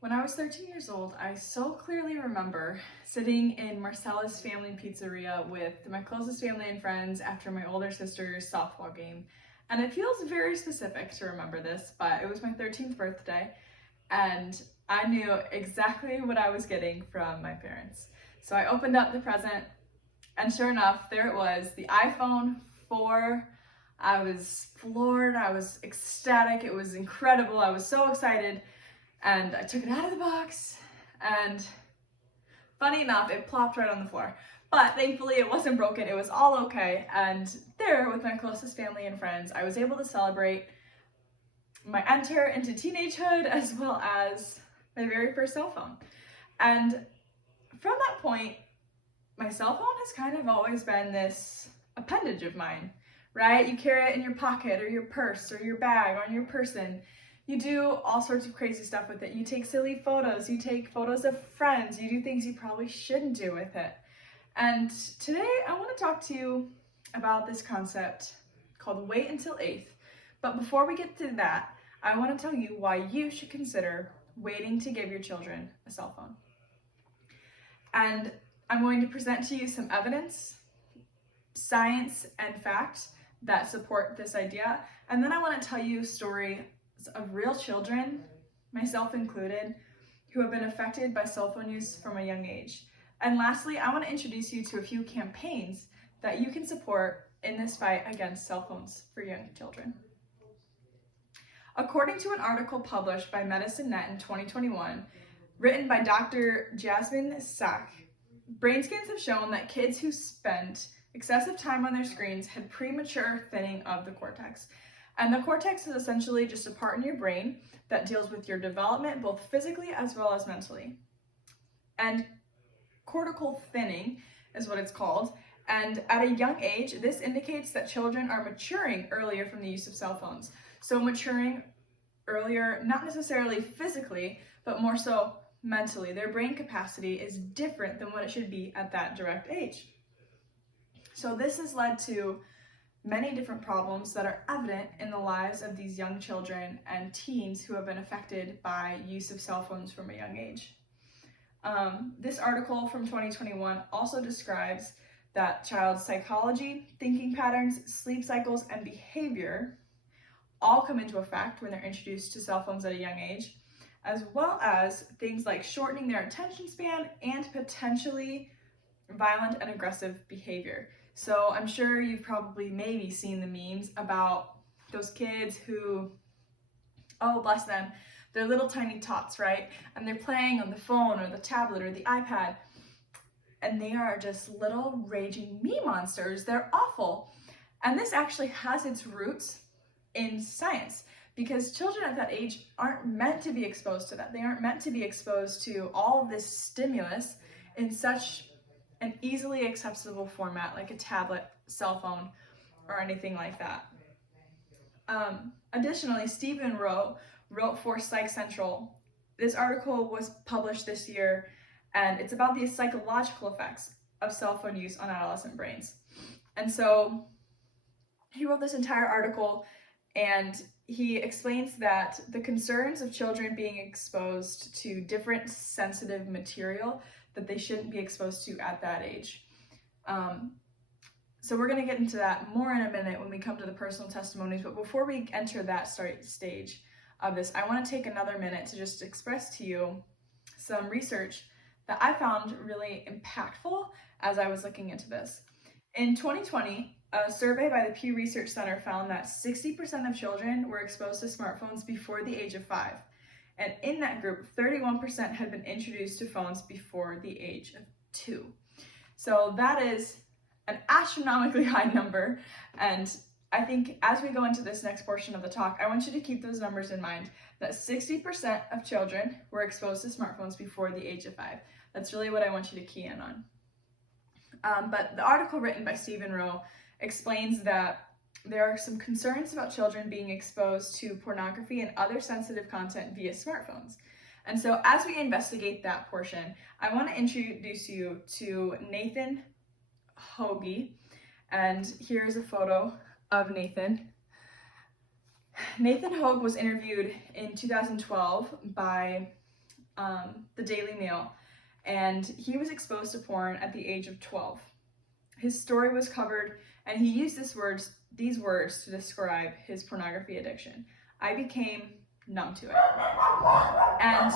When I was 13 years old, I so clearly remember sitting in Marcella's family pizzeria with my closest family and friends after my older sister's softball game. And it feels very specific to remember this, but it was my 13th birthday, and I knew exactly what I was getting from my parents. So I opened up the present, and sure enough, there it was, the iPhone 4. I was floored, I was ecstatic, it was incredible, I was so excited. And I took it out of the box, and funny enough, it plopped right on the floor. But thankfully it wasn't broken, it was all okay. And there, with my closest family and friends, I was able to celebrate my enter into teenagehood as well as my very first cell phone. And from that point, my cell phone has kind of always been this appendage of mine, right? You carry it in your pocket or your purse or your bag on your person. You do all sorts of crazy stuff with it. You take silly photos, you take photos of friends, you do things you probably shouldn't do with it. And today I want to talk to you about this concept called wait until 8th. But before we get to that, I want to tell you why you should consider waiting to give your children a cell phone. And I'm going to present to you some evidence, science, and fact that support this idea. And then I want to tell you a story of real children, myself included, who have been affected by cell phone use from a young age. And lastly, I want to introduce you to a few campaigns that you can support in this fight against cell phones for young children. According to an article published by Medicine Net in 2021, written by Dr. Jasmine Sack, brain scans have shown that kids who spent excessive time on their screens had premature thinning of the cortex. And the cortex is essentially just a part in your brain that deals with your development, both physically as well as mentally. And cortical thinning is what it's called. And at a young age, this indicates that children are maturing earlier from the use of cell phones. So maturing earlier, not necessarily physically, but more so mentally. Their brain capacity is different than what it should be at that direct age. So this has led to many different problems that are evident in the lives of these young children and teens who have been affected by use of cell phones from a young age. This article from 2021 also describes that child's psychology, thinking patterns, sleep cycles, and behavior all come into effect when they're introduced to cell phones at a young age, as well as things like shortening their attention span and potentially violent and aggressive behavior. So I'm sure you've probably maybe seen the memes about those kids who, oh bless them, they're little tiny tots, right? And they're playing on the phone or the tablet or the iPad, and they are just little raging me monsters. They're awful. And this actually has its roots in science, because children at that age aren't meant to be exposed to that. They aren't meant to be exposed to all of this stimulus in such an easily accessible format like a tablet, cell phone, or anything like that. Additionally, Stephen wrote for Psych Central. This article was published this year, and it's about the psychological effects of cell phone use on adolescent brains. And so he wrote this entire article, and he explains that the concerns of children being exposed to different sensitive material that they shouldn't be exposed to at that age. So we're going to get into that more in a minute when we come to the personal testimonies, but before we enter that stage of this, I want to take another minute to just express to you some research that I found really impactful as I was looking into this. In 2020, a survey by the Pew Research Center found that 60% of children were exposed to smartphones before the age of 5. And in that group, 31% had been introduced to phones before the age of 2. So that is an astronomically high number. And I think as we go into this next portion of the talk, I want you to keep those numbers in mind, that 60% of children were exposed to smartphones before the age of 5. That's really what I want you to key in on. But the article written by Stephen Rowe explains that there are some concerns about children being exposed to pornography and other sensitive content via smartphones. And so as we investigate that portion, I want to introduce you to Nathan Hoge. And here's a photo of Nathan. Nathan Hoge was interviewed in 2012 by the Daily Mail, and he was exposed to porn at the age of 12. His story was covered, and he used these words to describe his pornography addiction. I became numb to it. And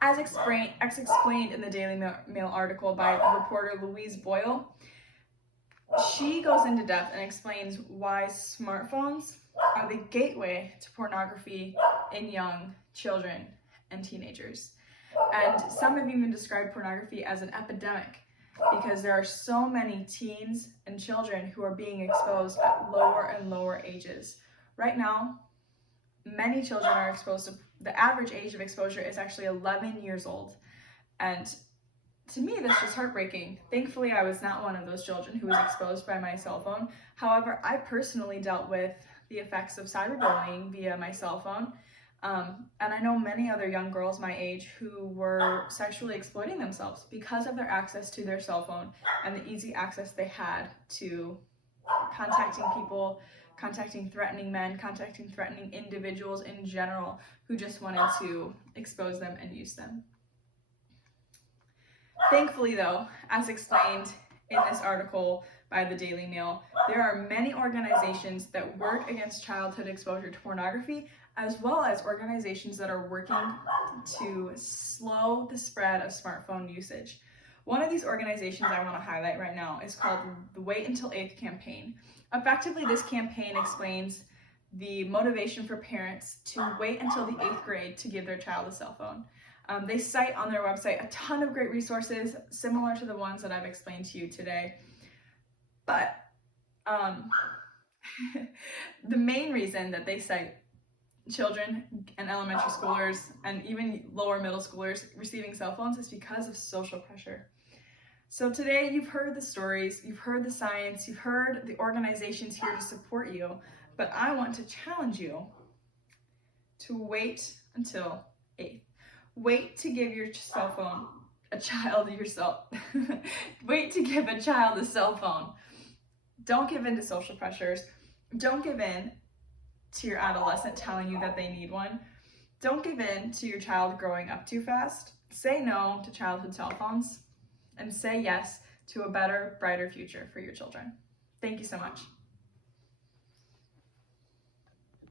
as explained in the Daily Mail article by reporter Louise Boyle, she goes into depth and explains why smartphones are the gateway to pornography in young children and teenagers. And some have even described pornography as an epidemic because there are so many teens and children who are being exposed at lower and lower ages. Right now, many children are exposed to, the average age of exposure is actually 11 years old. And to me, that's just heartbreaking. Thankfully, I was not one of those children who was exposed by my cell phone. However, I personally dealt with the effects of cyberbullying via my cell phone. And I know many other young girls my age who were sexually exploiting themselves because of their access to their cell phone and the easy access they had to contacting people, contacting threatening men, contacting threatening individuals in general who just wanted to expose them and use them. Thankfully, though, as explained in this article by the Daily Mail, there are many organizations that work against childhood exposure to pornography, as well as organizations that are working to slow the spread of smartphone usage. One of these organizations I want to highlight right now is called the Wait Until 8th campaign. Effectively, this campaign explains the motivation for parents to wait until the 8th grade to give their child a cell phone. They cite on their website a ton of great resources similar to the ones that I've explained to you today. But the main reason that they cite children and elementary schoolers and even lower middle schoolers receiving cell phones is because of social pressure. So today you've heard the stories, you've heard the science, you've heard the organizations here to support you, but I want to challenge you to wait until 8th. Wait to give your cell phone Wait to give a child a cell phone. Don't give in to social pressures. Don't give in to your adolescent telling you that they need one. Don't give in to your child growing up too fast. Say no to childhood cell phones and say yes to a better, brighter future for your children. Thank you so much.